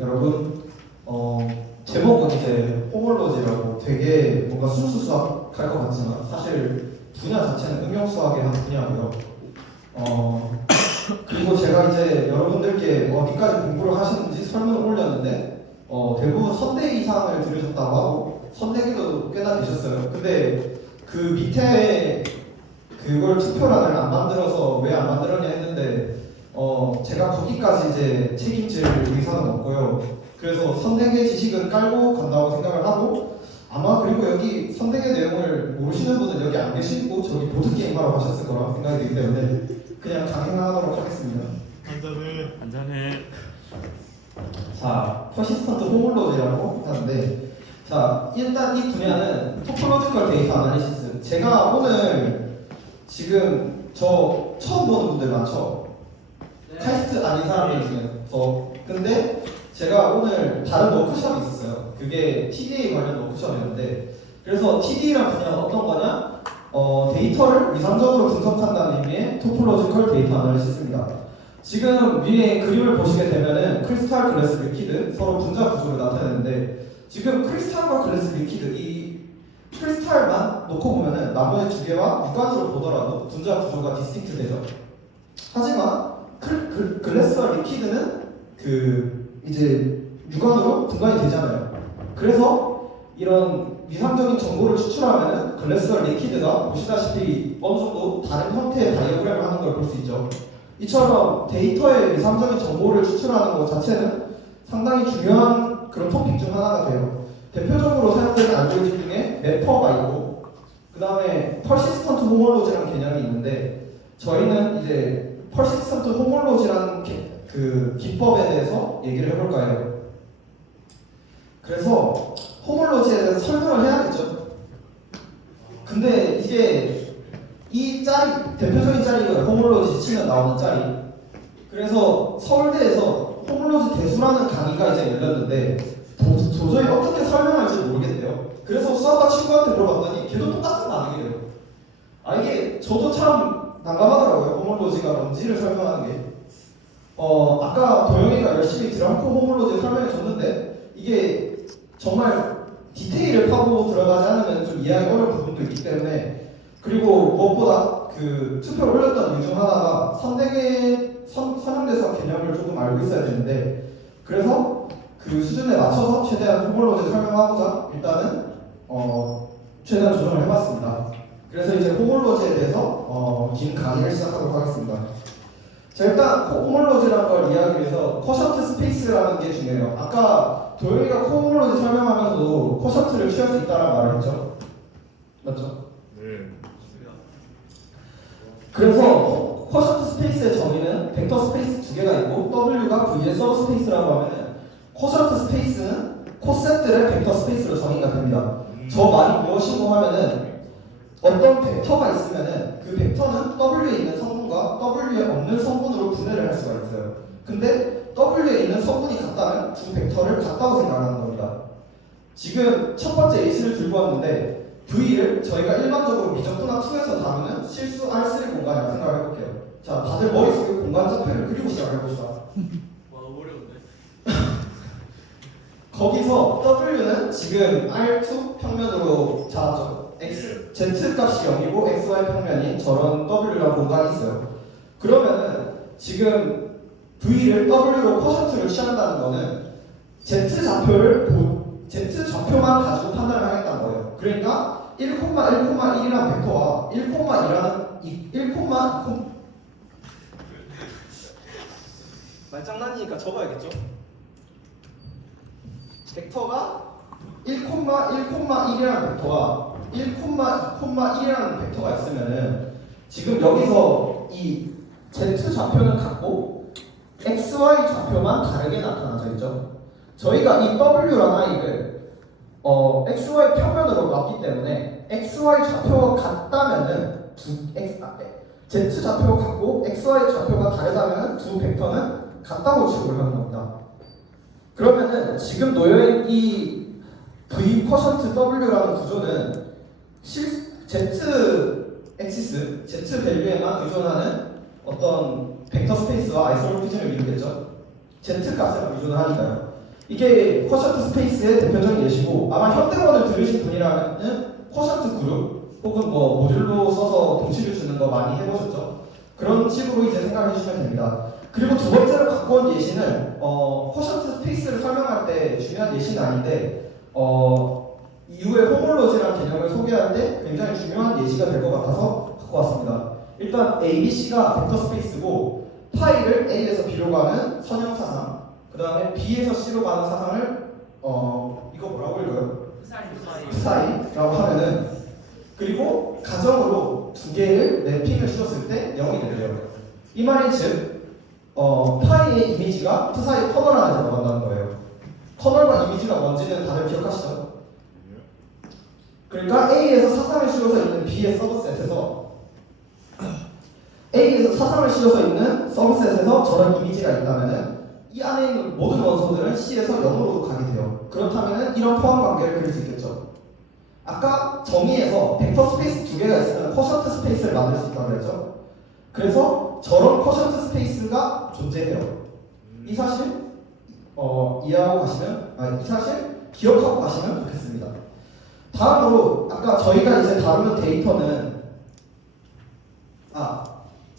여러분 제목은 이제 호몰로지라고 되게 뭔가 수수수학할 것 같지만 사실 분야 자체는 응용수학의 한 분야고요. 그리고 제가 이제 여러분들께 어디까지 공부를 하시는지 설문을 올렸는데 대부분 선대 이상을 들으셨다고 하고 선대기도 꽤나 되셨어요. 근데 그 밑에 그걸 투표란을 안 만들어서 왜 안 만들었냐 했는데 제가 거기까지 이제 책임질 의사는 없고요. 그래서 선대계 지식은 깔고 간다고 생각을 하고 아마 그리고 여기 선대계 내용을 모르시는 분은 여기 안 계시고 저기 보드게임 하러 가셨을 거라 생각이 들기 때문에 그냥 강행하도록 하겠습니다. 한잔해. 자, 퍼시스턴트 호몰로지라고 하는데 자, 일단 이 분야는 토폴로지컬 데이터 아나리시스. 제가 오늘 지금 저 처음 보는 분들 많죠? 카이스트 아닌 사람들 중에서. 근데 제가 오늘 다른 워크숍이 있었어요. 그게 TDA 관련 워크숍이었는데 그래서 TDA란 분야가 어떤 거냐? 데이터를 위상적으로 분석한다는 의미의 토폴로지컬 데이터 아나리시스입니다. 지금 위에 그림을 보시게 되면은 크리스탈, 글래스, 리퀴드 서로 분자 구조를 나타내는데 지금 크리스탈과 글래스, 리퀴드 이 크리스탈만 놓고 보면은 나머지 두 개와 육안으로 보더라도 분자 구조가 디스팅트 되죠. 하지만 글래스와 리퀴드는 이제 육안으로 분간이 되잖아요. 그래서 이런 위상적인 정보를 추출하면은 글래스와 리퀴드가 보시다시피 어느 정도 다른 형태의 다이어그램을 하는 걸 볼 수 있죠. 이처럼 데이터의 위상적인 정보를 추출하는 것 자체는 상당히 중요한 그런 토픽 중 하나가 돼요. 대표적으로 사용되는 알고리즘 중에 매퍼가 있고 그 다음에 퍼시스턴트 호몰로지라는 개념이 있는데 저희는 이제 퍼시스턴트 호몰로지라는 그 기법에 대해서 얘기를 해볼까 해요. 그래서 호몰로지에 대해서 설명을 해야겠죠. 근데 이게 이 짤이 대표적인 짤이고요. 호몰로지 치면 나오는 짤이. 그래서 서울대에서 호몰로지 대수라는 강의가 이제 열렸는데 도저히 어떻게 설명할지 모르겠대요. 그래서 수학과 친구한테 물어봤더니 걔도 똑같은 반응이래요. 이게 저도 참 난감하더라고요. 호몰로지가 뭔지를 설명하는 게. 아까 도영이가 열심히 드럼코 호몰로지 설명해 줬는데 이게 정말 디테일을 파고 들어가지 않으면 좀 이해하기 어려운 부분도 있기 때문에 그리고 무엇보다 그 투표를 올렸던 이유 중 하나가 선형대사 개념을 조금 알고 있어야 되는데 그래서 그 수준에 맞춰서 최대한 호몰로지 설명하고자 일단은 최대한 조정을 해봤습니다. 그래서 이제 호몰로지에 대해서 긴 강의를 시작하도록 하겠습니다. 자, 일단 호몰로지라는 걸 이해하기 위해서 쿼션트 스페이스라는 게 중요해요. 아까 도영이가 호몰로지 설명하면서도 쿼션트를 취할 수 있다는 말을 했죠. 맞죠? 네. 그래서 쿼션트 스페이스의 정의는 벡터 스페이스 두 개가 있고 W가 V의 서브 스페이스라고 하면은 쿼션트 스페이스는 코셋들의 벡터 스페이스로 정의가 됩니다. 저 말이 무엇이고 하면은 어떤 벡터가 있으면은 그 벡터는 W에 있는 성분과 W에 없는 성분으로 분해를 할 수가 있어요. 근데 W에 있는 성분이 같다면 두 벡터를 같다고 생각하는 겁니다. 지금 첫 번째 예시를 들고 왔는데 V를 저희가 일반적으로 미적분학 2에서 다루는 실수 R3 공간이라고 생각을 해볼게요. 자, 다들 머릿속에 공간 좌표를 그리고 시작해봅시다. 와, 너무 어려운데? 거기서 W는 지금 R2 평면으로 Z 값이 0이고 XY 평면인 저런 W라는 공간이 있어요. 그러면은 지금 V를 W로 쿼션트를 취한다는 거는 Z 좌표만 가지고 판단을 하겠다는 거예요. 그러니까 1,1,1이라는 벡터와 1,2라는 말장난이니까 적어야겠죠? 벡터가 1,1,1이라는 벡터와 1,2,1이라는 벡터가 있으면은 지금 여기서 이 Z 좌표는 같고 XY 좌표만 다르게 나타나져 있죠. 저희가 이 W라는 아이를 XY 평면으로 놨기 때문에 XY 좌표가 같다면은 Z 좌표가 같고 XY 좌표가 다르다면 두 벡터는 같다고 취급을 하는 겁니다. 그러면은 지금 놓여있는 이 V 퍼센트 W라는 구조는 Z 엑시스, Z 밸류에만 의존하는 어떤 벡터 스페이스와 아이소모피즘을 이루겠죠. Z 값에만 의존을 하니까요. 이게 쿼셔트 스페이스의 대표적인 예시고 아마 현대원을 들으신 분이라면 쿼셔트 그룹 혹은 뭐 모듈로 써서 동시를 주는 거 많이 해보셨죠? 그런 식으로 이제 생각해 주시면 됩니다. 그리고 두 번째로 갖고 온 예시는 쿼셔트 스페이스를 설명할 때 중요한 예시는 아닌데 이후에 호몰로지라는 개념을 소개할 때 굉장히 중요한 예시가 될 것 같아서 갖고 왔습니다. 일단 ABC가 벡터 스페이스고 파이를 A에서 B로 가는 선형 사상, 그 다음에 B에서 C로 가는 사상을 이거 뭐라고 읽어요? 사이라고 하면은 그리고 가정으로 두 개를 맵핑을 시켰을 때 0이 되래요. 이 말인 즉 파이의 이미지가 프사이 커널 안에 들어간다는 거예요. 커널과 이미지가 뭔지는 다들 기억하시죠? 그러니까 A에서 사상을 씌워서 있는 B의 서브셋에서 A에서 사상을 씌워서 있는 서브셋에서 저런 이미지가 있다면은 이 안에 있는 모든 원소들은 C에서 0으로 가게 돼요. 그렇다면은 이런 포함 관계를 그릴 수 있겠죠. 아까 정의에서 벡터 스페이스 두 개가 있으면 쿼셔트 스페이스를 만들 수 있다고 했죠. 그래서 저런 쿼셔트 스페이스가 존재해요. 이 사실 이해하고 가시면 이 사실 기억하고 가시면 좋겠습니다. 다음으로 아까 저희가 이제 다루는 데이터는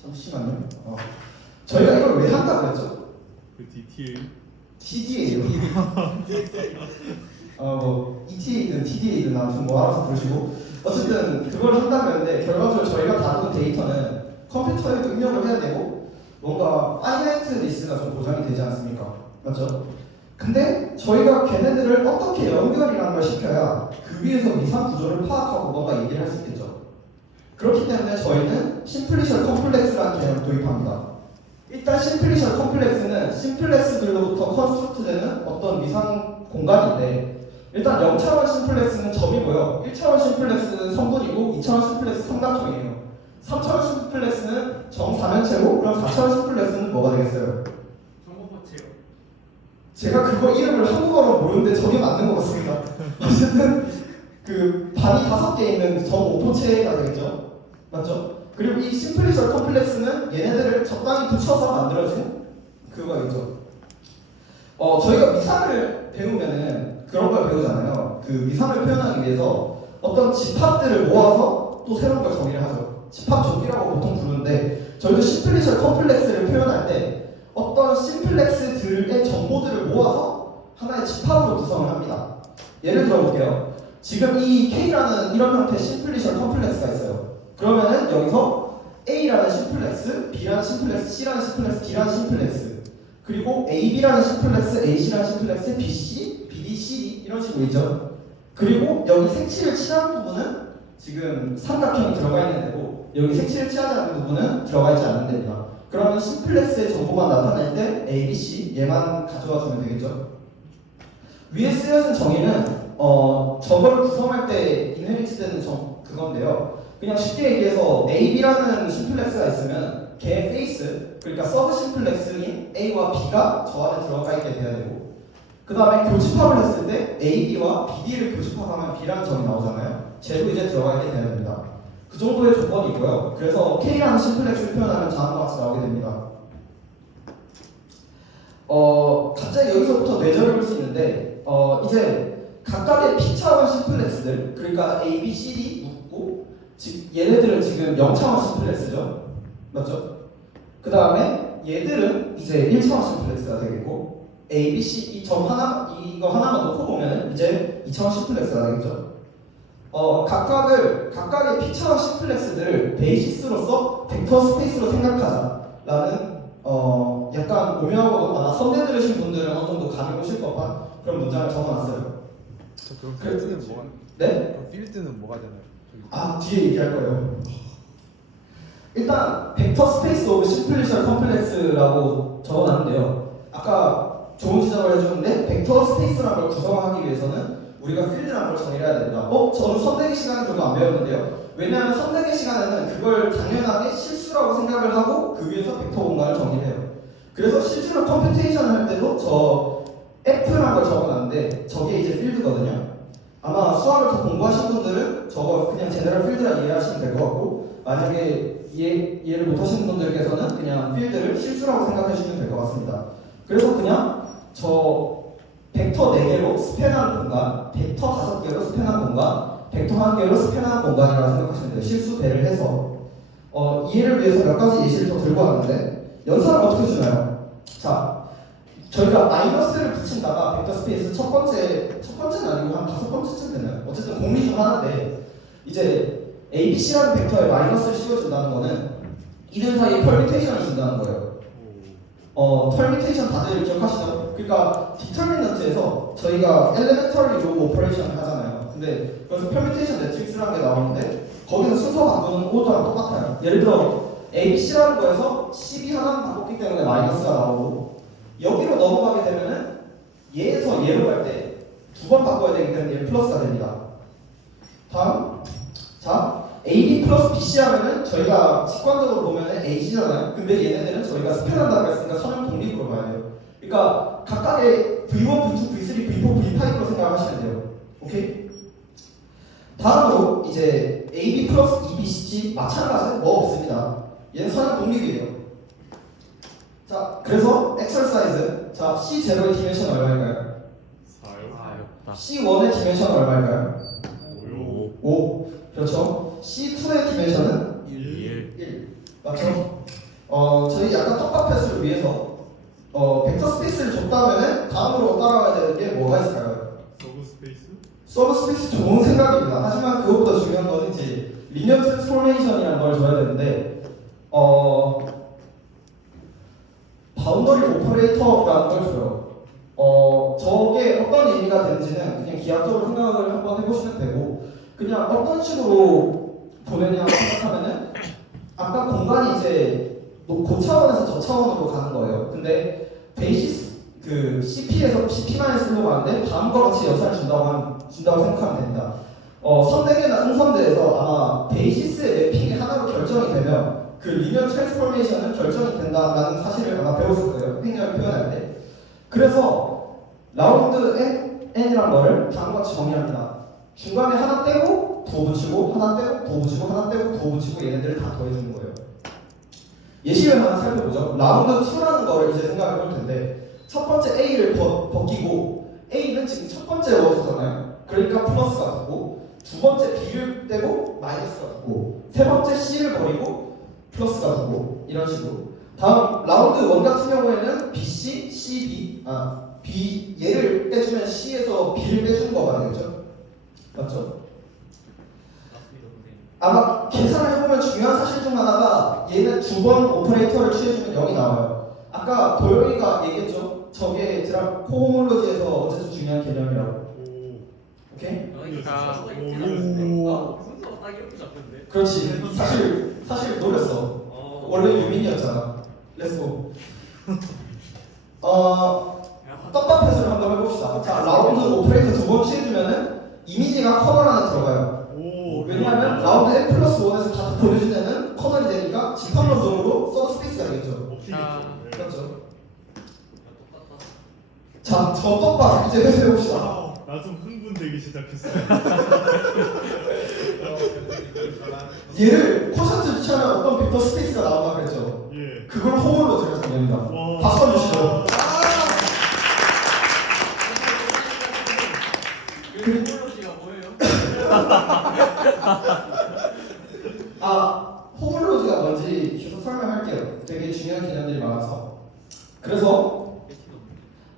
잠시만요. 저희가 이걸 왜 한다고 했죠? 그 DTA. TDA요. 뭐 ETA든 TDA든 아무튼 뭐 알아서 부르시고 어쨌든 그걸 한다면데 결과적으로 저희가 다루는 데이터는 컴퓨터에도 입력을 해야 되고 뭔가 파이나이트 리스트가 좀 보장이 되지 않습니까? 맞죠? 근데 저희가 걔네들을 어떻게 연결이라는 걸 시켜야 그 위에서 미상 구조를 파악하고 뭔가 얘기를 할 수 있겠죠. 그렇기 때문에 저희는 심플리셜 컴플렉스라는 개념을 도입합니다. 일단 심플리셜 컴플렉스는 심플렉스들로부터 컨스트루트되는 어떤 미상 공간인데 일단 0차원 심플렉스는 점이고요. 1차원 심플렉스는 성분이고 2차원 심플렉스 삼각형이에요. 3차원 심플렉스는 정사면체고 그럼 4차원 심플렉스는 뭐가 되겠어요? 정보포체요. 제가 그거 이름을 한국어로 모르는데 저게 맞는 것 같습니다. 어쨌든 그 반이 5개 있는 정오포체가 되겠죠. 맞죠? 그리고 이 심플리셜 컴플렉스는 얘네들을 적당히 붙여서 만들어진 그거겠죠. 저희가 미상을 배우면은 그런 걸 배우잖아요. 그 미상을 표현하기 위해서 어떤 집합들을 모아서 또 새로운 걸 정의를 하죠. 집합조기라고 보통 부르는데 저희도 심플리셜 컴플렉스를 표현할 때 어떤 심플렉스들의 정보들을 모아서 하나의 집합으로 구성을 합니다. 예를 들어볼게요. 지금 이 K라는 이런 형태의 심플리셜 컴플렉스가 있어요. 그러면은 여기서 A라는 심플렉스, B라는 심플렉스, C라는 심플렉스, D라는 심플렉스 그리고 AB라는 심플렉스, AC라는 심플렉스, BC, BD, CD 이런 식으로 있죠. 그리고 여기 색칠을 칠한 부분은 지금 삼각형이 들어가 있는 데고 여기 색칠을 칠하지 않는 부분은 들어가 있지 않는 데입니다. 그러면 심플렉스의 정보만 나타낼 때 A, B, C 얘만 가져와 주면 되겠죠. 위에 쓰여진 정의는 저거를 구성할 때 인헤리트 되는 그건데요. 그냥 쉽게 얘기해서 AB라는 심플렉스가 있으면 걔 페이스, 그러니까 서브 심플렉스인 A와 B가 저 안에 들어가 있게 돼야 되고 그 다음에 교집합을 했을 때 AB와 BD를 교집합하면 B라는 점이 나오잖아요. 쟤도 이제 들어가 있게 돼야 됩니다. 그 정도의 조건이 있고요. 그래서 K라는 심플렉스를 표현하면 다음과 같이 나오게 됩니다. 갑자기 여기서부터 뇌절을 볼 수 있는데 이제 각각의 P차원 심플렉스들 그러니까 A, B, C, D 묻고 얘네들은 지금 0차원 심플렉스죠. 맞죠? 그 다음에 얘들은 이제 1차원 심플렉스가 되겠고 A, B, C 이거 하나만 놓고 보면 이제 2차원 심플렉스가 되겠죠. 각각의 P차원 심플렉스들을 베이시스로서 벡터 스페이스로 생각하자라는 약간 오묘하고 아마 선대 들으신 분들은 어느 정도 감이 오실 법한 그런 문장을 적어놨어요. 그럼 필드는 뭐가? 네? 그럼 필드는 뭐가 되나요? 뒤에 얘기할 거예요. 일단 벡터 스페이스 오브 심플리셜 컴플렉스라고 적어놨는데요. 아까 좋은 지적을 해주는데 벡터 스페이스라는 걸 구성하기 위해서는 우리가 필드라는 걸 정의해야 됩니다. 저는 선대기 시간에 그거 안 배웠는데요. 왜냐하면 선대기 시간에는 그걸 당연하게 실수라고 생각을 하고 그 위에서 벡터 공간을 정의해요. 그래서 실제로 컴퓨테이션을 할 때도 저 F라는 걸 적어놨는데 저게 이제 필드거든요. 아마 수학을 더 공부하신 분들은 저거 그냥 제너럴 필드라 이해하시면 될 것 같고 만약에 이해를 못하시는 분들께서는 그냥 필드를 실수라고 생각하시면 될 것 같습니다. 그래서 그냥 저 벡터 4개로 스팬하는 공간, 벡터 5개로 스팬하는 공간, 벡터 1개로 스팬하는 공간이라고 생각하시면 돼요. 실수 배를 해서. 이해를 위해서 몇 가지 예시를 더 들고 왔는데 연산을 어떻게 주나요? 자, 저희가 마이너스를 붙인다가 벡터 스페이스 첫 번째는 아니고 한 5번째쯤 되나요? 어쨌든 공리 중 하나인데 이제 ABC라는 벡터에 마이너스를 씌워준다는 거는 이들 사이에 펄미테이션을 준다는 거예요. 펄미테이션 다들 기억하시죠? 그러니까 디터미넌트에서 저희가 엘레멘터리 로그 오퍼레이션을 하잖아요. 근데 그래서 펄미테이션 매트릭스라는 게 나오는데 거기는 순서 바꾸는 오더랑 똑같아요. 예를 들어 ABC라는 거에서 CB 하나만 바꿨기 때문에 마이너스가 나오고 여기로 넘어가게 되면은 얘에서 얘로 갈 때 두 번 바꿔야 되기 때문에 얘 플러스가 됩니다. 다음, 자 AB 플러스 BC 하면은 저희가 직관적으로 보면은 AC잖아요. 근데 얘네들은 저희가 스팬한다고 했으니까 선형 독립으로 봐야 돼요. 그러니까 각각의 V1, V2, V3, V4, V5로 생각하시면 돼요. 오케이? 다음으로 이제 AB 플러스 EBC 마찬가지 뭐 없습니다. 얘는 선형 독립이에요. 자, 그래서 엑설사이즈. 자, C0의 디멘션 얼마일까요? 4요. C1의 디멘션 얼마일까요? 5요. 5. 그렇죠. C2의 디멘션은 1. 맞죠? 저희 약간 떡밥 패스를 위해서 벡터 스페이스를 줬다면은 다음으로 따라가야 되는 게 뭐가 있을까요? 서브 스페이스? 서브 스페이스 좋은 생각입니다. 하지만 그것보다 중요한 거는 이제 리니어 트랜스포메이션이라는 걸 줘야 되는데 바운더리 오퍼레이터라는 걸 줘요. 저게 어떤 의미가 되는지는 그냥 기하학적으로 생각을 한번 해보시면 되고 그냥 어떤 식으로 보내냐고 생각하면은 아까 공간이 이제 고차원에서 저차원으로 가는 거예요. 근데 베이시스 그 CP에서 CP-1로 가는데 다음과 같이 연산을 준다고 생각하면 됩니다. 선대계나 응선대에서 아마 베이시스의 맵핑이 하나로 결정이 되면 그 리니어 트랜스포메이션은 결정이 된다라는 사실을 아마 배웠을 거예요. 횡령을 표현할 때. 그래서 라운드 n이란 거를 다음과 같이 정의합니다. 중간에 하나 떼고 부호 붙이고 하나 떼고 부호 붙이고 하나 떼고 부호 붙이고 얘네들을 다 더해주는 거예요. 예시를 하나 살펴보죠. 라운드 2라는 거를 이제 생각해 볼 텐데 첫 번째 A를 벗기고 A는 지금 첫 번째 워드잖아요. 그러니까 플러스가 붙고 두 번째 B를 떼고 마이너스가 붙고 세 번째 C를 버리고 플러스가 붙고 이런 식으로. 다음 라운드 1 같은 경우에는 BC, CB, B 얘를 떼주면 C에서 B를 빼주는 거가 되겠죠. 맞죠? 아마 계산을 해보면 중요한 사실 중 하나가 얘는 두 번 오퍼레이터를 취해주면 0이 나와요. 아까 도영이가 얘기했죠. 저게 코호몰로지에서 어쨌든 중요한 개념이라고. 오케이? 순서가 딱 이렇게 잡혔는데. 그렇지. 사실 노렸어. 원래 유민이었잖아. 렛츠고. 떡밥 패스를 한번 해봅시다. 자, 라운드 오퍼레이터 두 번 취해주면은 이미지가 커널 안에 들어가요. 왜냐하면 라운드 n 플러스 1에서 다 보내준 데는 커널이 되니까 집합론적으로 서브 스페이스가 되겠죠. 그렇죠. 자, 저 떡밥 이제 해봅시다. 나 좀 흥분되기 시작했어. 얘를 쿼션트 취하면 어떤 벡터 스페이스가 나온다 그랬죠. 예. 그걸 호물로 제가 정리합니다. 와. 박수 한번 주시죠. 홈롤로지가 뭐예요? 호물로지가 뭔지 계속 설명할게요. 되게 중요한 개념들이 많아서. 그래서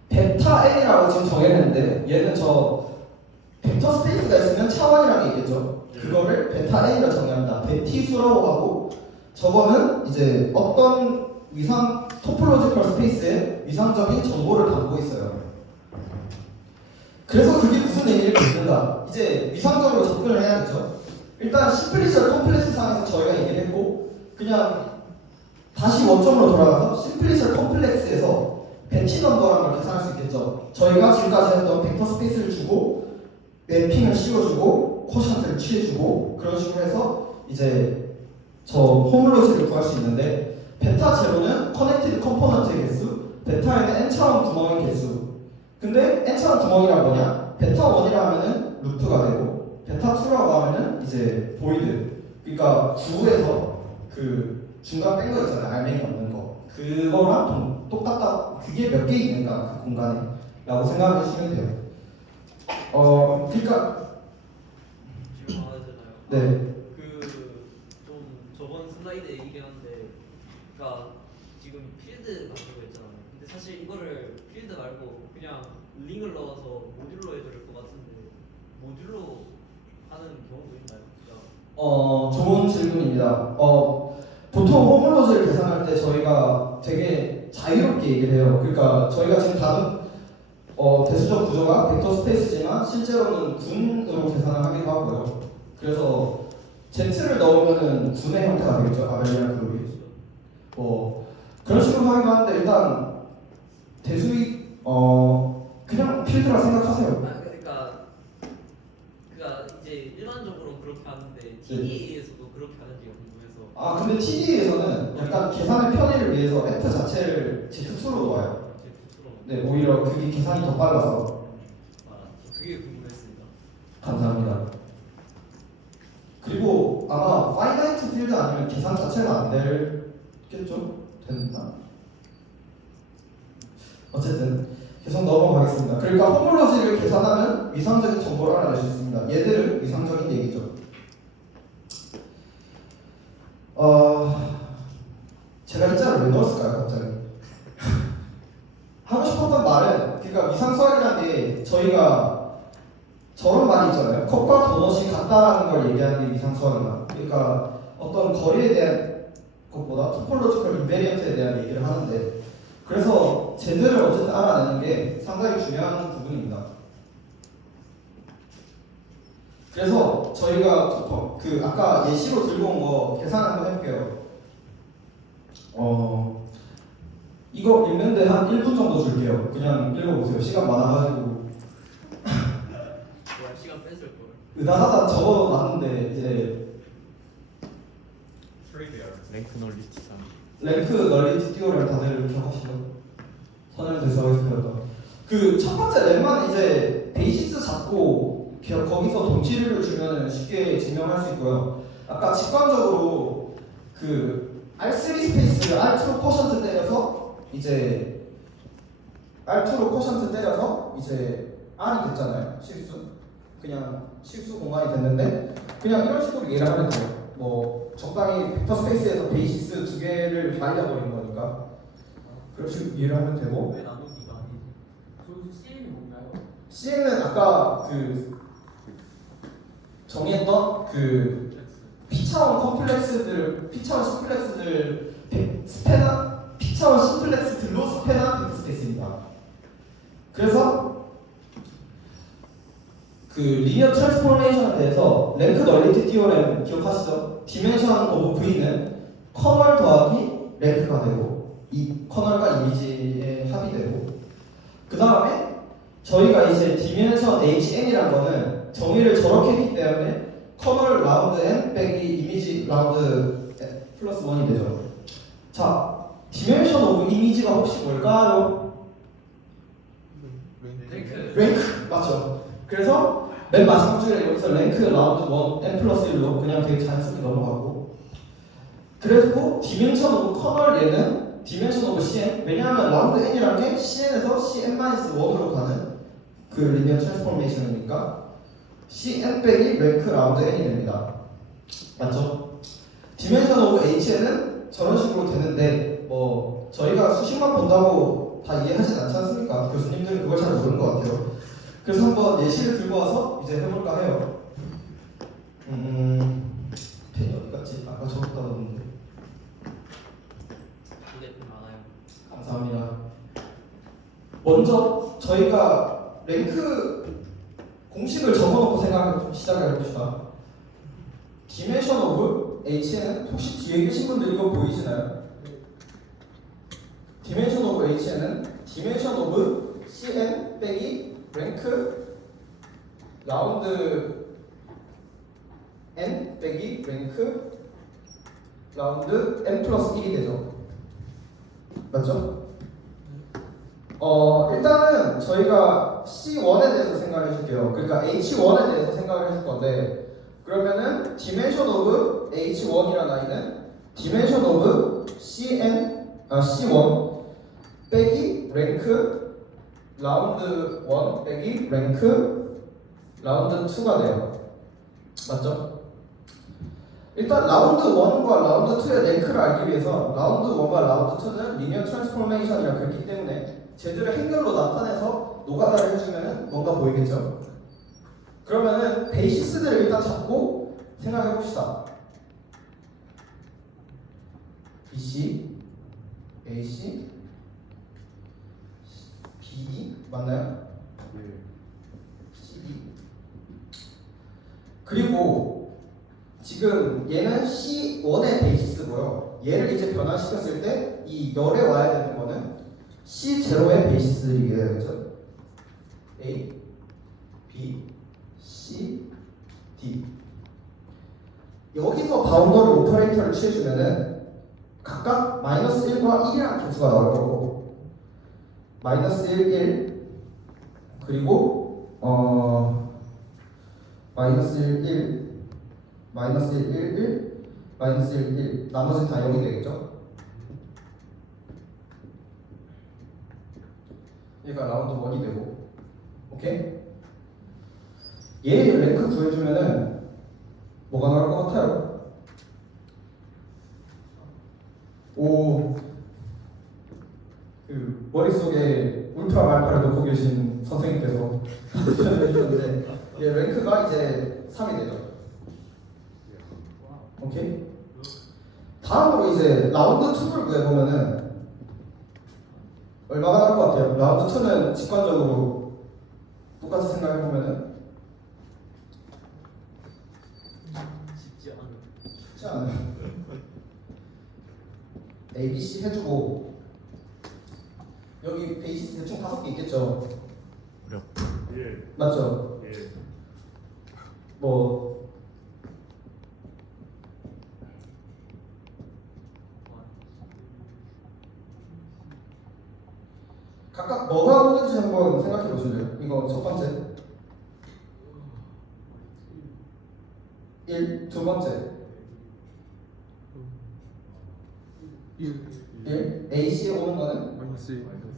베타 N이라고 지금 정해냈는데 얘는 저 벡터 스페이스가 있으면 차원이라는 게 있겠죠. 그거를 베타 N이라고 정의합니다. 베티수라고 하고 저거는 이제 어떤 위상 토폴로지컬 스페이스의 위상적인 정보를 담고 있어요. 그래서 그게 무슨 의미를 갖는가? 이제 위상적으로 접근을 해야겠죠. 일단 심플리셜 컴플렉스 상에서 저희가 얘기를 했고 그냥 다시 원점으로 돌아가서 심플리셜 컴플렉스에서 베티 넘버라는 걸 계산할 수 있겠죠. 저희가 지금까지 했던 벡터 스페이스를 주고 맵핑을 씌워주고 쿼션트를 취해주고 그런 식으로 해서 이제 저 호물로지를 구할 수 있는데 베타 제로는 커넥티드 컴포넌트의 개수, 베타에는 n차원 구멍의 개수. 근데 n차원 구멍이란 뭐냐? 베타 1이라 하면은 루프가 되고 베타 2라고 하면은 이제 보이드. 그러니까 9에서 그 중간 뺀 거 있잖아요. 알맹이 없는 거. 그거랑 똑같다 그게 몇 개 있는가 그 공간에 라고 생각해 주시면 돼요. 그러니까 지금 말하잖아요. 네. 좀 저번 슬라이드에 얘기긴 한데, 그러니까 지금 필드 만들고 있잖아요. 근데 사실 이거를 필드 말고 그냥 링을 넣어서 모듈로 해도 될 것 같은데 모듈로 하는 경우도 있나요? 그러니까 좋은 질문입니다. 보통 호물로즈를 계산할 때 저희가 되게 자유롭게 얘기를 해요. 그러니까 저희가 지금 다른 대수적 구조가 벡터 스페이스지만 실제로는 군으로 계산을 하기도 하고요. 그래서 Z를 넣으면은 군의 형태가 되겠죠. 아벨리안 그룹이. 그런 식으로 하기도 하는데 일단 대수의 그냥 필드라 생각하세요. 그러니까 이제 일반적으로 그렇게 하는데 TD에서도 그렇게 하는지 궁금해서. 근데 TD에서는 약간 계산의 편의를 위해서 F 자체를 Z2로 놓아요. 네, 오히려 그게 계산이 더 빨라서. 그게 궁금했습니다. 감사합니다. 그리고 아마 파이나이트 필드 아니면 계산 자체가 안 되겠죠? 됐나? 어쨌든 계속 넘어가겠습니다. 그러니까 호몰로지를 계산하면 위상적인 정보를 알아낼 수 있습니다. 얘들은 위상적인 얘기죠. 제가 일자를 왜 넣었을까요, 갑자기? 하고 싶었던 말은, 그러니까 위상수학이라는 게 저희가 저런 말이 있잖아요. 컵과 도넛이 같다라는 걸 얘기하는 게 위상수학이다. 그러니까 어떤 거리에 대한 것보다 토폴로지컬 인베리언트에 대한 얘기를 하는데, 그래서 쟤들을 어쨌든 알아내는 게 상당히 중요한 부분입니다. 그래서 저희가 아까 예시로 들고 온 거 계산 한번 해볼게요. 이거 읽는데 한 1분 정도 줄게요. 그냥 읽어보세요. 시간 많아가지고. 시간 뺐을 걸. 의다하다 적어놨는데 이제 랭크 널리티 3. 랭크 널리티 띄오를 다들 기억하시죠? 선을 대수하겠습니다. 그 첫 번째 lem만 이제 베이시스 잡고 거기서 동치를 주면 쉽게 증명할 수 있고요. 아까 직관적으로 그 R3 스페이스를 R2로 쿼션트 때려서 이제 R2로 쿼션트 때려서 이제 R이 됐잖아요. 실수. 그냥 실수 공간이 됐는데 그냥 이런 식으로 이해를 하면 돼요. 뭐 적당히 벡터 스페이스에서 베이시스 두 개를 다 잃어버린 거니까 그런 식으로 이해를 하면 되고. 왜 나누기가 아니지? 그 CN이 뭔가요? CN은 아까 그 정의했던 그 P차원 컴플렉스들, P차원 심플렉스들 P차원 심플렉스들로 스페나 벡터 스페이스입니다. 그래서 그 리니어 트랜스포메이션에 대해서 랭크 널리티 티오렘 기억하시죠? 디멘션 오브 V는 커널 더하기 랭크가 되고 이 커널과 이미지의 합이 되고 그 다음에 저희가 이제 디멘션 HN이라는 거는 정의를 저렇게 했기 때문에 커널 라운드 n 빼기 이미지 라운드 플러스 1이 되죠. 자, 디멘션 오브 이미지가 혹시 뭘까요? 랭크 맞죠? 그래서 맨 마지막 줄에 여기서 랭크 라운드 1 n 플러스 1로 그냥 되게 자연스럽게 넘어가고 그래도 디멘션 오브 커널 얘는 디멘션 오브 cn 왜냐하면 라운드 n이라는 게 cn에서 cn-1으로 가는 그 리니어 트랜스포메이션이니까 cn 빼기 랭크 라운드 n이 됩니다. 맞죠? 디멘션 오브 hn은 저런 식으로 되는데 뭐 저희가 수식만 본다고 다 이해하진 않지 않습니까? 교수님들은 그걸 잘 모르는 것 같아요. 그래서 한번 예시를 들고 와서 이제 해볼까 해요. 펜이 어디 갔지? 아까 적었다 놨는데. 휴대폰 많아요. 감사합니다. 먼저 저희가 랭크 공식을 적어놓고 생각을 시작해봅시다. 디멘션 오브 h는 혹시 뒤에 계신 분들 이거 보이시나요? 디멘션 오브 h는 디멘션 오브 cn 빼기 랭크 라운드 n 빼기 랭크 라운드 n 플러스 1이 되죠. 맞죠? 일단은 저희가 C1에 대해서 생각을 해줄게요. 그러니까 H1에 대해서 생각을 해줄 건데 그러면은 dimension of H1이라는 아이는 dimension of C1 빼기 랭크 라운드 1 빼기 랭크 라운드 2가 돼요. 맞죠? 일단 라운드 1과 라운드 2의 랭크를 알기 위해서 라운드 1과 라운드 2는 리니어 트랜스포메이션이라 그랬기 때문에 쟤들을 행렬로 나타내서 노가다를 해주면 뭔가 보이겠죠? 그러면은 베이시스들을 일단 잡고 생각해 봅시다. BC, AC, BE 맞나요? CD. 그리고 지금 얘는 C1의 베이시스고요. 얘를 이제 변화시켰을 때 이 열에 와야 되는 거는 C0의 베이시스이게 되겠죠. A, B, C, D. 여기서 바운더리 오퍼레이터를 취해주면은 각각 마이너스 1과 1이라는 개수가 나올 거고 마이너스 1, 1 그리고 마이너스 1, 1 마이너스 1, 1, 1 마이너스 1, 1 나머지는 다 0이 되겠죠? 얘가 라운드 1이 되고 오케이? 얘 랭크 구해주면은 뭐가 나올 것 같아요? 오, 그 머릿속에 울트라 말파를 놓고 계신 선생님께서 표현해 주셨는데 얘 랭크가 이제 3이 되죠. 오케이? 다음으로 이제 라운드 2를 구해보면은 얼마가 나올 것 같아요? 라운드 2는 직관적으로 똑같이 생각해보면은 쉽지 않아요. A, B, C 해주고 여기 베이시스 대충 5개 있겠죠? 예. 맞죠? 예. 뭐 각각 뭐가 오는지 한번 생각해 보실래요? 이거 첫 번째 1, 두 번째 1, AC에 오는 거는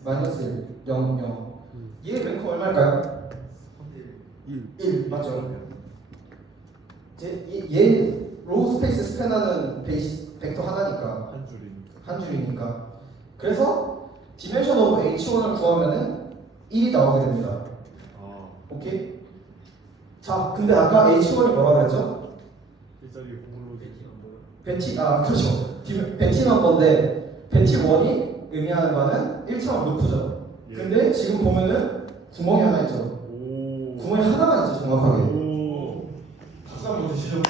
마이너스 1, 0, 0 얘 랭크 얼마일까요? 1 맞죠? 얘 로우 스페이스 스패너는 베이스 벡터 하나니까 한 줄이니까. 한 줄이니까 그래서 디멘션 오브 H1을 구하면은 1이 나오게 됩니다. 아. 오케이? 자 근데 아까 H1이 뭐라 그랬죠? 일자리 공로지. 그렇죠. 베티 넘버인데 베티 1이 의미하는 바는 1차원 루프죠. 예. 근데 지금 보면은 구멍이 하나 있죠. 오. 구멍이 하나만 있죠 정확하게. 오. 박수 한번 주시죠.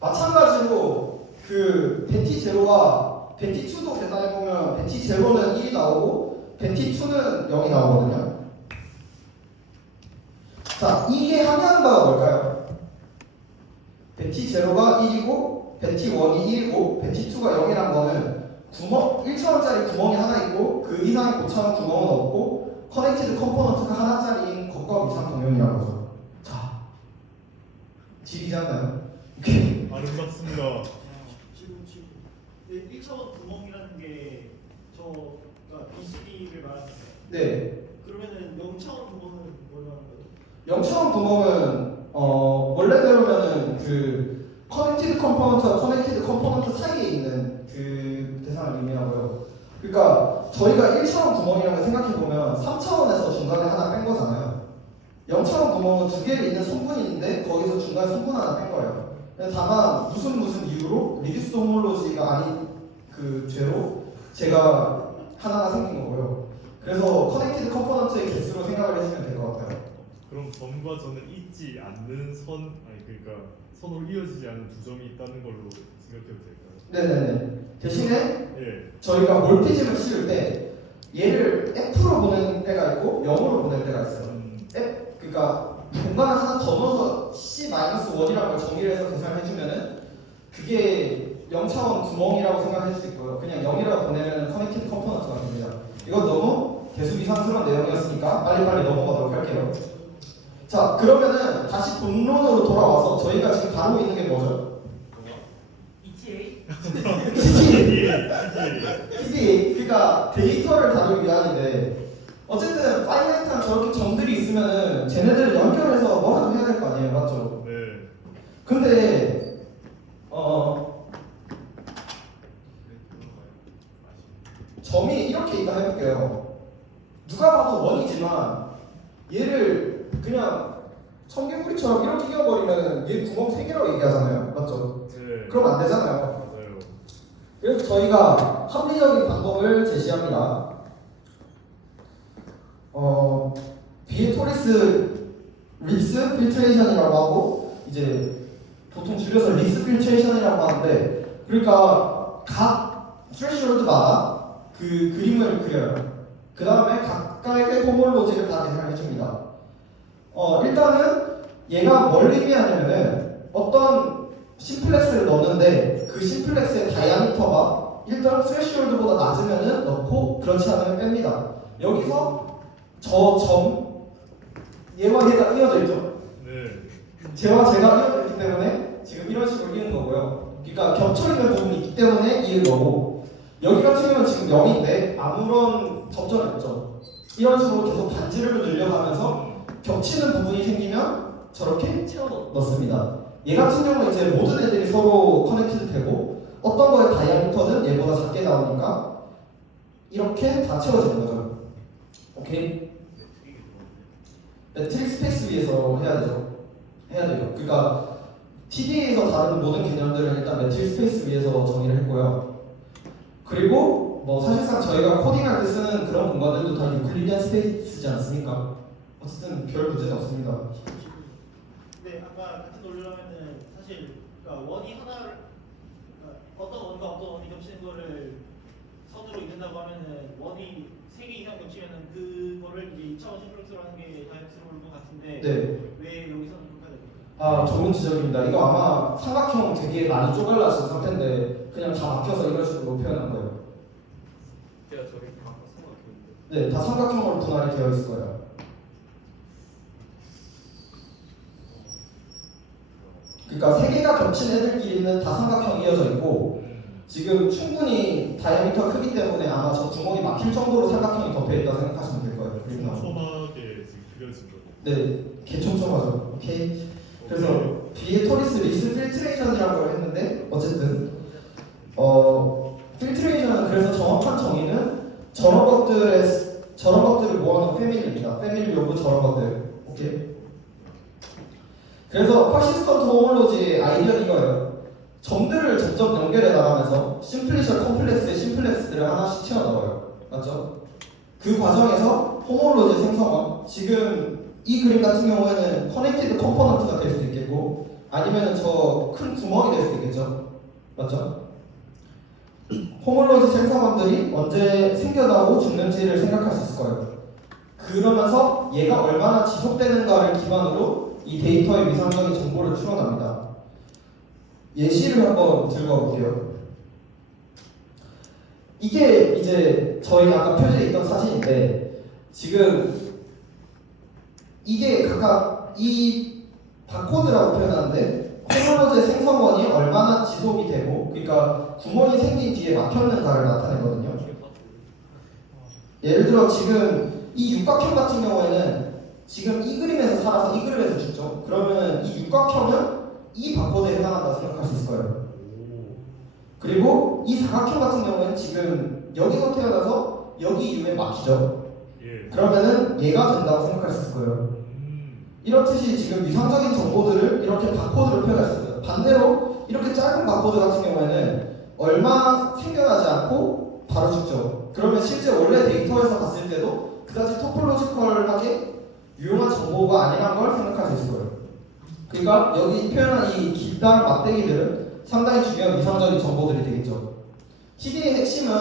마찬가지로 그 베티 제로와 베티 2도 계산해 보면 베티 제로는 1이 나오고 베티 2는 0이 나오거든요. 자, 이게 함의하는 바가 뭘까요? 베티 제로가 1이고 베티 1이 1이고 베티 2가 0이란 거는 구멍 1차원짜리 구멍이 하나 있고 그 이상의 고차원 구멍은 없고 커넥티드 컴포넌트가 하나짜리인 것과 비슷한 동형이라는 거죠. 자, 질이지 않나요? 오케이. 아름답습니다. 지금 1차원 구멍이라는 게 저가 BCD를 말하는 거예요. 네. 그러면은 0차원 구멍은 뭘 말하는 거예요? 0차원 구멍은 원래대로면은 그 커넥티드 컴포넌트와 커넥티드 컴포넌트 사이에 있는 그 대상을 의미하고요. 그러니까 저희가 1차원 구멍이라고 생각해보면 3차원에서 중간에 하나 뺀 거잖아요. 0차원 구멍은 두 개를 있는 성분인데 거기서 중간에 성분 하나 뺀 거예요. 다만 무슨 이유로 리듀스드 호몰로지가 아닌 그 죄로 제가 하나가 생긴 거고요. 그래서 커넥티드 컴포넌트의 개수로 생각을 해주시면 될 것 같아요. 그럼 점과 점은 있지 않는 선, 아니 그러니까 선으로 이어지지 않는 두 점이 있다는 걸로 생각해도 될까요? 네네네. 대신에 예. 저희가 몰피즘을 씌울 때 얘를 F로 보낼 때가 있고 0으로 보낼 때가 있어요. 그러니까 공간을 하나 더 넣어서 C-1이라고 정의를 해서 계산을 해주면은 그게 0차원 구멍이라고 생각할 수 있고요. 그냥 0이라고 보내면 커넥티드 컴포넌트가 됩니다. 이건 너무 대수비상스러운 내용이었으니까 빨리빨리 넘어가도록 할게요. 자, 그러면은 다시 본론으로 돌아와서 저희가 지금 다루고 있는 게 뭐죠? ETA? PD 그러니까 데이터를 다루기 위함인데 어쨌든 파이나이트한 저렇게 점들이 있으면은 쟤네들을 연결해서 뭐라도 해야 될 거 아니에요, 맞죠? 네. 근데 점이 이렇게 있다 해볼게요. 누가 봐도 원이지만 얘를 그냥 청개구리처럼 이렇게 끼워버리면 얘 구멍 3개라고 얘기하잖아요, 맞죠? 네. 그럼 안 되잖아요. 맞아요. 그래서 저희가 합리적인 방법을 제시합니다. 비에토리스 리스 필트레이션이라고 하고 이제 보통 줄여서 리스 필트레이션이라고 하는데 그러니까 각 스레시홀드마다 그 그림을 그려요. 그 다음에 각각의 호몰로지를 다 계산해 줍니다. 일단은 얘가 뭘 의미하냐면은 어떤 심플렉스를 넣는데 그 심플렉스의 다이아미터가 일단 스레시홀드보다 낮으면은 넣고 그렇지 않으면 뺍니다. 여기서 저 점 얘와 얘가 이어져 있죠. 네. 쟤와 제가 이어져 있기 때문에 지금 이런 식으로 이은 거고요. 그러니까 겹쳐 있는 부분이 있기 때문에 이은 거고 여기 같은 경우는 지금 0인데 아무런 접점이 없죠. 이런 식으로 계속 반지름을 늘려가면서 겹치는 부분이 생기면 저렇게 채워 넣습니다. 얘 같은 경우는 이제 모든 애들이 서로 커넥티드 되고 어떤 거의 다이아미터는 얘보다 작게 나오니까 이렇게 다 채워지는 거죠. 오케이? 매트릭 스페이스 위에서 해야 되죠. 해야 돼요. 그러니까 TDA에서 다루는 모든 개념들은 일단 매트릭 스페이스 위에서 정의를 했고요. 그리고 뭐 사실상 저희가 코딩할 때 쓰는 그런 공간들도 다 유클리디안 스페이스지 않습니까? 어쨌든 별 문제는 없습니다. 근데 아까 같은 논리라면은 사실 그러니까 원이 하나를 그러니까 어떤 원과 어떤 원이 겹치는 거를 선으로 이른다고 하면은 원이 3개 이상 겹치면은 그거를 이제 2차원 심플렉스로 하는 게 자연스러울 것 같은데 네. 왜 여기서는 그렇게 됩니까? 아, 좋은 지적입니다. 이거 아마 삼각형 되게 많이 쪼갈라진 상태인데 그냥 다 막혀서 이런 식으로 표현한 거예요. 제가 저렇게 막 생각했는데. 네, 다 삼각형으로 분할이 되어 있을 거예요. 그러니까 3개가 겹친 애들끼리는 다 삼각형이 이어져 있고 지금 충분히 다이아미터가 크기 때문에 아마 저 구멍이 막힐 정도로 삼각형이 덮여있다 생각하시면 될 거예요. 그리고 나서. 촘촘하게 지금 그려진 거고. 네, 개촘촘하죠. 오케이. 그래서 비에토리스 리스 필트레이션이라고 걸 했는데 어쨌든 필트레이션은 그래서 정확한 정의는 저런 것들을 모아놓은 패밀리입니다. 패밀리 오브 저런 것들. 오케이. 그래서 퍼시스턴트 호몰로지의 아이디어는 이거예요. 점들을 점점 연결해 나가면서 심플리션 컴플렉스의 심플렉스들을 하나씩 채워넣어요. 맞죠? 그 과정에서 호몰로지 생성원, 지금 이 그림 같은 경우에는 커넥티드 컴포넌트가 될 수도 있겠고 아니면 저 큰 구멍이 될 수도 있겠죠. 맞죠? 호몰로지 생성원들이 언제 생겨나고 죽는지를 생각할 수 있을 거예요. 그러면서 얘가 얼마나 지속되는가를 기반으로 이 데이터의 위상적인 정보를 추론합니다. 예시를 한번 들고 와볼게요. 이게 이제 저희 아까 표지에 있던 사진인데 지금 이게 각각 이 바코드라고 표현하는데 호몰로지의 생성원이 얼마나 지속이 되고 그러니까 구멍이 생긴 뒤에 막혔는가를 나타내거든요. 예를 들어 지금 이 육각형 같은 경우에는 지금 이 그림에서 살아서 이 그림에서 죽죠. 그러면 이 육각형은 이 바코드에 해당한다 생각할 수 있을 거예요. 그리고 이 사각형 같은 경우에는 지금 여기서 태어나서 여기 이후에 막히죠. 예. 그러면은 얘가 된다고 생각할 수 있을 거예요. 이렇듯이 지금 위상적인 정보들을 이렇게 바코드로 표현할 수 있어요. 반대로 이렇게 짧은 바코드 같은 경우에는 얼마 생겨나지 않고 바로 죽죠. 그러면 실제 원래 데이터에서 봤을 때도 그다지 토폴로지컬하게 유용한 정보가 아니란 걸 생각할 수 있을 거예요. 그러니까 여기 표현한 이 길다란 막대기들은 상당히 중요한 위상적인 정보들이 되겠죠. TD의 핵심은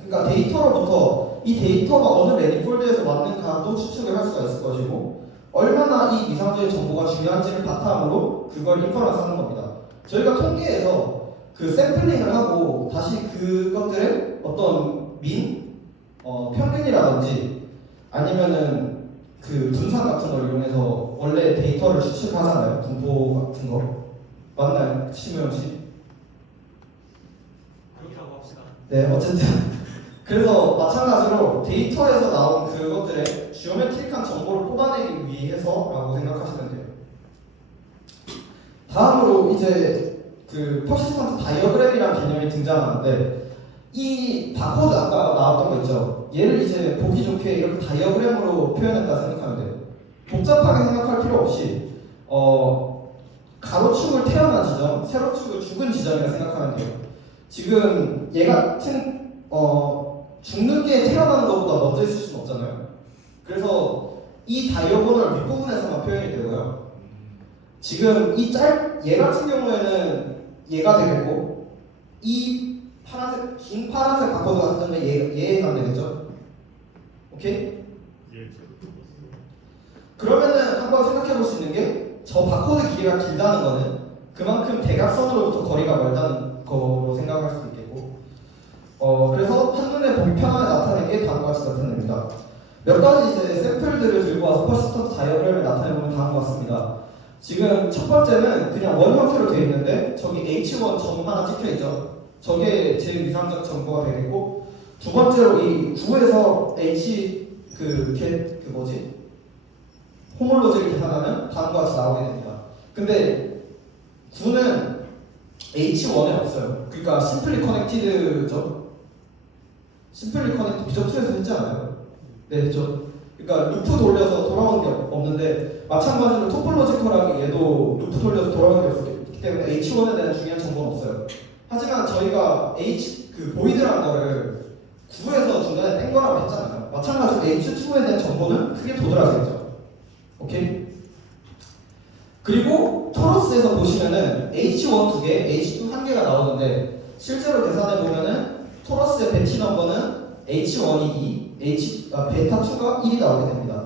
그러니까 데이터로부터 이 데이터가 어느 매니폴드에서 왔는가도 추측을 할 수가 있을 것이고 얼마나 이 위상적인 정보가 중요한지를 바탕으로 그걸 인퍼런스 하는 겁니다. 저희가 통계에서 그 샘플링을 하고 다시 그것들의 어떤 평균이라든지 아니면은 그 분산 같은 걸 이용해서 원래 데이터를 추측하잖아요. 분포 같은 거 맞나요? 심우영 씨? 네, 어쨌든 그래서 마찬가지로 데이터에서 나온 그것들의 지오메트릭한 정보를 뽑아내기 위해서라고 생각하시면 돼요. 다음으로 이제 그 퍼시스턴트 다이어그램이라는 개념이 등장하는데 이 바코드 아까 나왔던 거 있죠. 얘를 이제 보기 좋게 이렇게 다이어그램으로 표현했다 생각하면 돼요. 복잡하게 생각할 필요 없이 가로축을 태어난 지점, 세로축을 죽은 지점이라 생각하면 돼요. 지금 얘 같은 죽는 게 태어나는 것보다 먼저 있을 수는 없잖아요. 그래서 이 다이어고널 윗부분에서만 표현이 되고요. 지금 얘 같은 경우에는 얘가 되겠고 이 파란색 긴 파란색 바코드 같은 경우에 얘가 되겠죠. 오케이? 예, 그러면은 한번 생각해 볼 수 있는 게 저 바코드 길이가 길다는 거는 그만큼 대각선으로부터 거리가 멀다는 거로 생각할 수도 있겠고 그래서 한눈에 보기 편하게 나타낸 게 다음과 같이 나타납니다. 몇 가지 이제 샘플들을 들고 와서 퍼시스턴트 다이어그램을 나타내보면 다음과 같습니다. 지금 첫 번째는 그냥 원 형태로 되어 있는데 저기 H1 점 하나 찍혀 있죠. 저게 제일 이상적 정보가 되겠고 두 번째로 이 9에서 H 호몰로지를 계산하면 다음과 같이 나오게 됩니다. 근데 9는 H1에 없어요. 그러니까 심플리 커넥티드죠. 심플리 커넥티드 비전2에서 했지 않아요? 네, 그렇죠. 그러니까 루프 돌려서 돌아오는 게 없는데 마찬가지로 토폴로지컬하게 얘도 루프 돌려서 돌아오는 게 없기 때문에 H1에 대한 중요한 정보는 없어요. 하지만 저희가 보이드라는 거를 9에서 중간에 뺀 거라고 했잖아요. 마찬가지로 H2에 대한 정보는 크게 도드라지겠죠. 오케이? 그리고 토러스에서 보시면은 H1 2개, H2 1개가 나오는데 실제로 계산해 보면은 토러스의 배치 넘버는 H1이 2, 베타2가 1이 나오게 됩니다.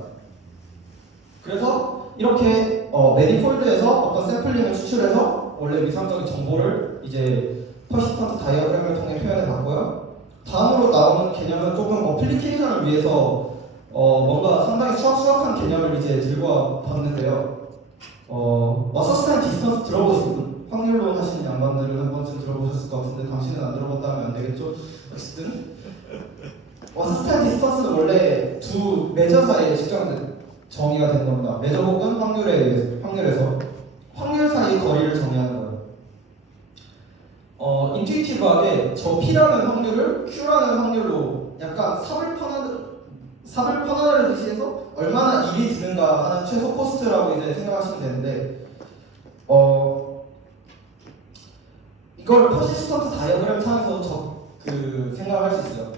그래서 이렇게 매니폴드에서 어떤 샘플링을 추출해서 원래 위상적인 정보를 이제 퍼시스턴트 다이어그램을 통해 표현해 봤고요. 다음으로 나오는 개념은 조금 어플리케이션을 위해서 뭔가 상당히 수학한 개념을 이제 들고 봤는데요. 마서스타인 디스턴스 들어보신 분? 확률론 하시는 양반들은 한 번쯤 들어보셨을 것 같은데 당신은 안 들어봤다면 안 되겠죠? 어쨌든 마서스타인 디스턴스는 원래 두 매저 사이에 정의가 되는 겁니다. 매저 혹은 확률에서 확률 사이 거리를 정의하는 거예요. 인투이티브하게 저 P라는 확률을 Q라는 확률로 약간 삽을 퍼나르듯이 해서 얼마나 일이 드는가 하는 최소 코스트라고 이제 생각하시면 되는데 이걸 퍼시스턴트 다이어그램 상에서 생각할 수 있어요.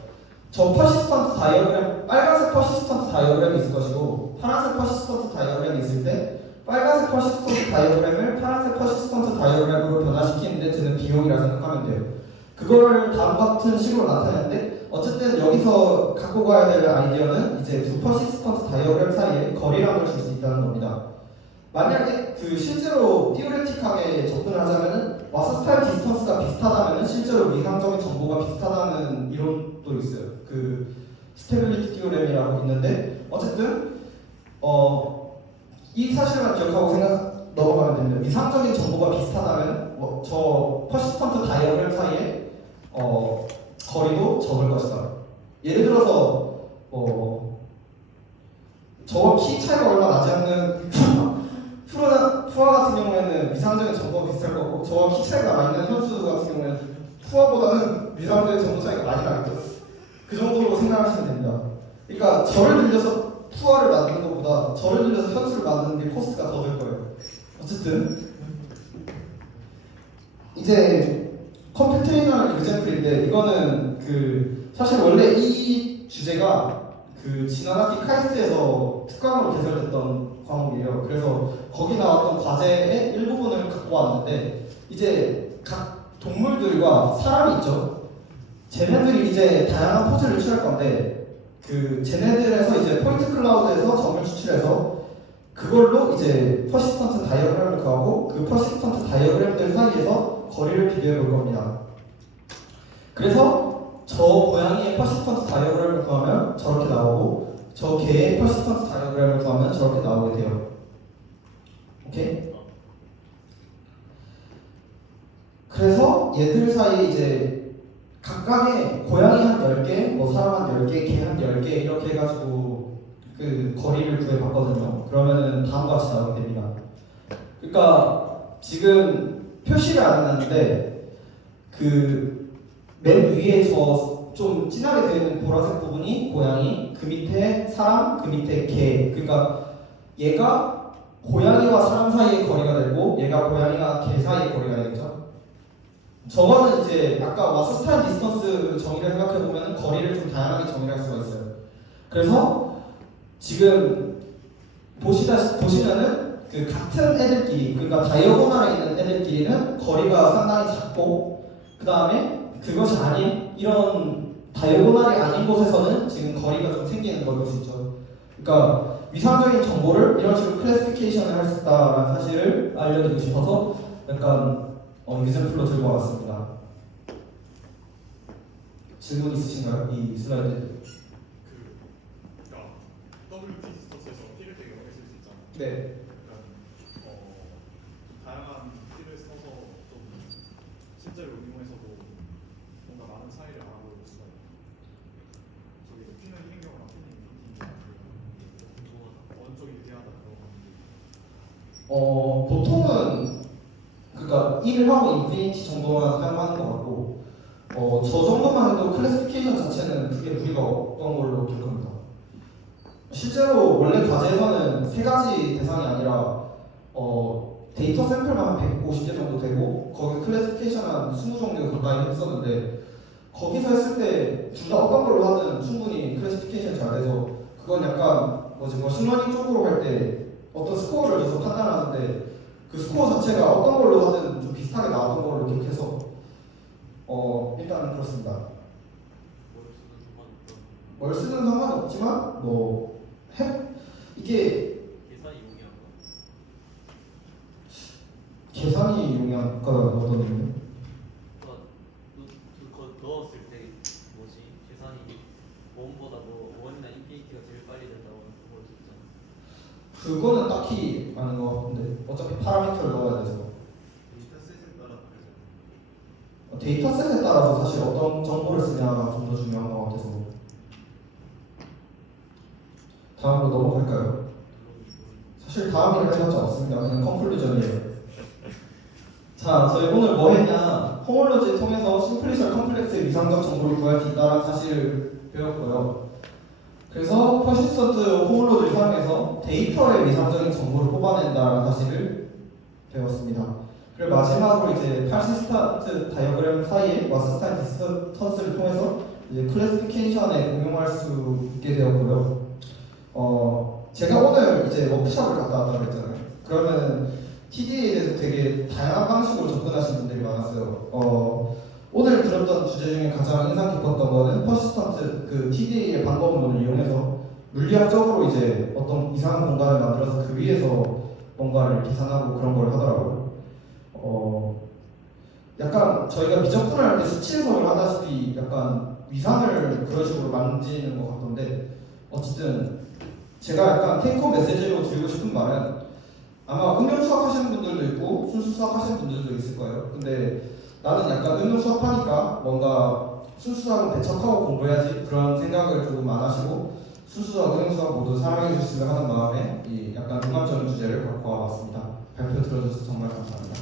저 퍼시스턴트 다이어그램, 빨간색 퍼시스턴트 다이어그램이 있을 것이고 파란색 퍼시스턴트 다이어그램이 있을 때 빨간색 퍼시스턴트 다이어그램을 파란색 퍼시스턴트 다이어그램으로 변화시키는 데 드는 비용이라 생각하면 돼요. 그거를 다음과 같은 식으로 나타내는데 어쨌든 여기서 갖고 가야 될 아이디어는 이제 두 퍼시스턴트 다이어그램 사이에 거리감을 줄 수 있다는 겁니다. 만약에 실제로 티오레틱하게 접근을 하자면은 와서스타일 디스턴스가 비슷하다면은 실제로 위상적인 정보가 비슷하다는 이론도 있어요. 스테빌리티 티오렘이라고 있는데 어쨌든 이 사실만 기억하고 넘어가면 됩니다. 위상적인 정보가 비슷하다면 저 퍼시스턴트 다이어그램 사이에 거리도 적을 것이다. 예를 들어서 저와 키 차이가 얼마 나지 않는 푸아 같은 경우에는 위상적인 정보가 비슷할 거고 저와 키 차이가 많이 나는 현수 같은 경우에는 푸아보다는 위상적인 정보 차이가 많이 나겠죠. 그 정도로 생각하시면 됩니다. 그러니까 저를 들려서 푸아를 만드는 것보다 저를 들려서 현수를 만드는 게 코스트가 더 들 거예요. 어쨌든 이제 컴퓨테이셔널 example인데 이거는 사실 원래 이 주제가 지난 학기 카이스트에서 특강으로 개설됐던 과목이에요. 그래서 거기 나왔던 과제의 일부분을 갖고 왔는데 이제 각 동물들과 사람이 있죠. 쟤네들이 이제 다양한 포즈를 취할 건데 쟤네들에서 이제 포인트 클라우드에서 점을 추출해서 그걸로 이제 퍼시스턴트 다이어그램을 구하고 그 퍼시스턴트 다이어그램들 사이에서 거리를 비교해 볼 겁니다. 그래서 저 고양이의 퍼시스턴트 다이어그램을 구하면 저렇게 나오고 저 개의 퍼시스턴트 다이어그램을 구하면 저렇게 나오게 돼요. 오케이? 그래서 얘들 사이에 이제 각 각각의 고양이 한 10개, 뭐 사람 한 10개, 개 한 10개 이렇게 해가지고 그 거리를 구해봤거든요. 그러면은 다음과 같이 나오게 됩니다. 그러니까 지금 표시를 안 해놨는데 그 맨 위에 저 좀 진하게 되어 있는 보라색 부분이 고양이, 그 밑에 사람, 그 밑에 개. 그러니까 얘가 고양이와 사람 사이의 거리가 되고 얘가 고양이와 개 사이의 거리가 되겠죠. 저거는 이제 아까 와스스타인 디스턴스 정의를 생각해 보면 거리를 좀 다양하게 정의할 수가 있어요. 그래서 지금 보시면은 그 같은 애들끼리, 그러니까 다이어고널에 있는 애들끼리는 거리가 상당히 작고, 그 다음에 그것이 아닌 이런 다이어고널이 아닌 곳에서는 지금 거리가 좀 생기는 걸 볼 수 있죠. 그러니까 위상적인 정보를 이런 식으로 클래시피케이션을 할 수 있다는 사실을 알려드리고 싶어서 약간 유젠플로 들고 왔습니다. 질문 있으신가요? 이 슬라이드. 그러니까 WP 디스턴스에서 P를 되게 여러 개 쓸 수 있잖아. 네. 다양한 P를 써서 좀 실제로 응용해서도 뭔가 많은 차이를 알아볼 수가 있고. 저기 P는 P경우랑 P는 P경우랑 어느 쪽이 유리하다 그런 건데. 보통은 그러니까 1 하고 인피니티 정도만 사용하는 것 같고, 저 정도만 해도 클래시피케이션 자체는 크게 무리가 없던 걸로 기억합니다. 실제로 원래 과제에서는 세 가지 대상이 아니라 데이터 샘플만 150개 정도 되고 거기 클래시피케이션 한 20종류 가까이 했었는데, 거기서 했을 때 둘 다 어떤 걸로 하든 충분히 클래시피케이션이 잘 돼서 그건 약간 머신러닝 쪽으로 할 때 어떤 스코어를 줘서 판단하는데 그 스코어 자체가 어떤 걸로 하든 좀 비슷하게 나왔던 걸로 기억해서 일단은 그렇습니다. 뭘 쓰는 상관은 없지만 이게 계산이 용이한가 어떤 의미? 그거 넣었을 때 뭐지? 계산이 원보다 원이나 인피니티가 제일 빨리 된다고 그걸 있잖아. 그거는 딱히 아닌 것 같은데 어차피 파라미터를 넣어야 돼서 데이터셋에 따라서 사실 어떤 정보를 쓰냐가 좀 더 중요한 것 같아서. 다음으로 넘어갈까요? 사실 다음 일을 해봤자 없습니다. 그냥 컨클루전이에요. 자, 저희 오늘 뭐 했냐? 호몰로지를 통해서 심플리셜 컴플렉스의 위상적 정보를 구할 수 있다는 사실을 배웠고요. 그래서 퍼시스턴트 호몰로지를 사용해서 데이터의 위상적인 정보를 뽑아낸다는 사실을 배웠습니다. 그리고 마지막으로 이제 퍼시스턴트 다이어그램 사이에 와스스타인 디스턴스를 통해서 이제 클래시피케이션에 응용할 수 있게 되었고요. 제가 오늘 이제 워크숍을 갔다 왔다고 했잖아요. 그러면 TDA에 대해서 되게 다양한 방식으로 접근하시는 분들이 많았어요. 오늘 들었던 주제 중에 가장 인상 깊었던 거는 퍼시스턴트 그 TDA의 방법론을 이용해서 물리학적으로 이제 어떤 이상한 공간을 만들어서 그 위에서 뭔가를 계산하고 그런 걸 하더라고요. 약간 저희가 미적분을 할 때 수치 해석을 하다시피 약간 위상을 그런 식으로 만지는 것 같던데, 어쨌든 제가 약간 테이크홈 메시지로 드리고 싶은 말은 아마 응용 수학 하시는 분들도 있고 순수 수학 하시는 분들도 있을 거예요. 근데 나는 약간 응용 수학 하니까 뭔가 순수 수학은 배척하고 공부해야지 그런 생각을 조금 안 하시고 순수 수학, 응용 수학 모두 사랑해 주시면 하는 마음에 이 약간 음악적인 주제를 갖고 와봤습니다. 발표 들어주셔서 정말 감사합니다.